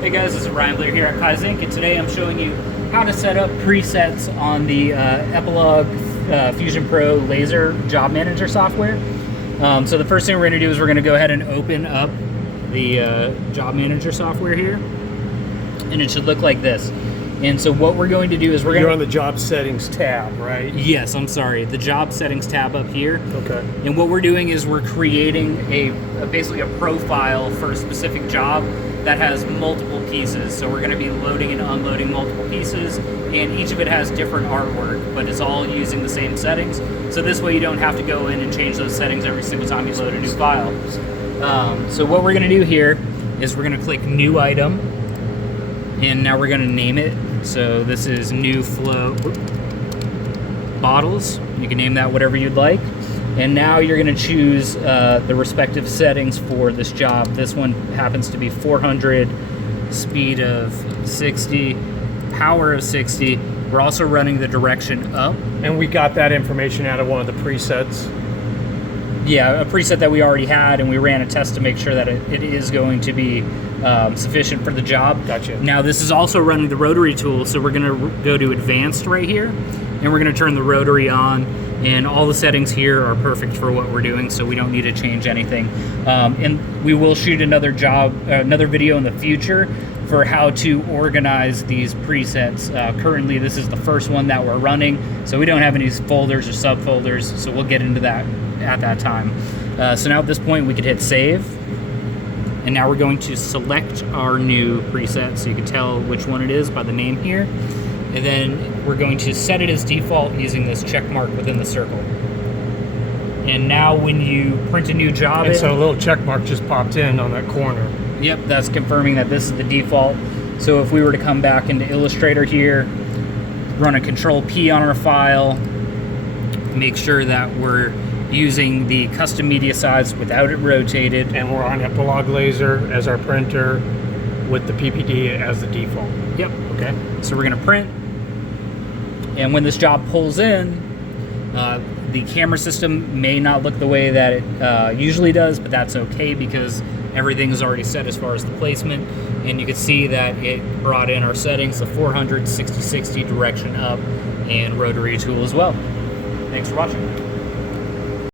Hey guys, this is Ryan Blair here at Kaizink, and today I'm showing you how to set up presets on the Epilog Fusion Pro Laser Job Manager software. So the first thing we're going to do is we're going to go ahead and open up the Job Manager software here, and it should look like this. And so what we're going to do is You're on the Job Settings tab, right? Yes, I'm sorry, the Job Settings tab up here. Okay. And what we're doing is we're creating basically a profile for a specific job that has multiple pieces. So we're going to be loading and unloading multiple pieces, and each of it has different artwork, but it's all using the same settings. So this way you don't have to go in and change those settings every single time you load a new file. So what we're going to do here is we're going to click New Item, and now we're going to name it. So this is New Flow Bottles. You can name that whatever you'd like. And now you're going to choose the respective settings for this job. This one happens to be 400, speed of 60, power of 60. We're also running the direction up. And we got that information out of one of the presets. Yeah, a preset that we already had, and we ran a test to make sure that it is going to be sufficient for the job. Gotcha. Now this is also running the rotary tool, so we're going to go to advanced right here, and we're going to turn the rotary on, and all the settings here are perfect for what we're doing, so we don't need to change anything. And we will shoot another video in the future for how to organize these presets. Currently this is the first one that we're running, so we don't have any folders or subfolders, so we'll get into that at that time. So now at this point we could hit save, and now we're going to select our new preset, so you can tell which one it is by the name here, and then we're going to set it as default using this check mark within the circle. And now when you print a new job And so a little check mark just popped in on that corner. Yep, that's confirming that this is the default. So if we were to come back into Illustrator here, run a Control P on our file, make sure that we're using the custom media size without it rotated. And we're on Epilog Laser as our printer with the PPD as the default. Yep. Okay. So we're going to print. And when this job pulls in, the camera system may not look the way that it usually does, but that's okay because everything is already set as far as the placement. And you can see that it brought in our settings, the 400, 60, 60, direction up, and rotary tool as well. Thanks for watching.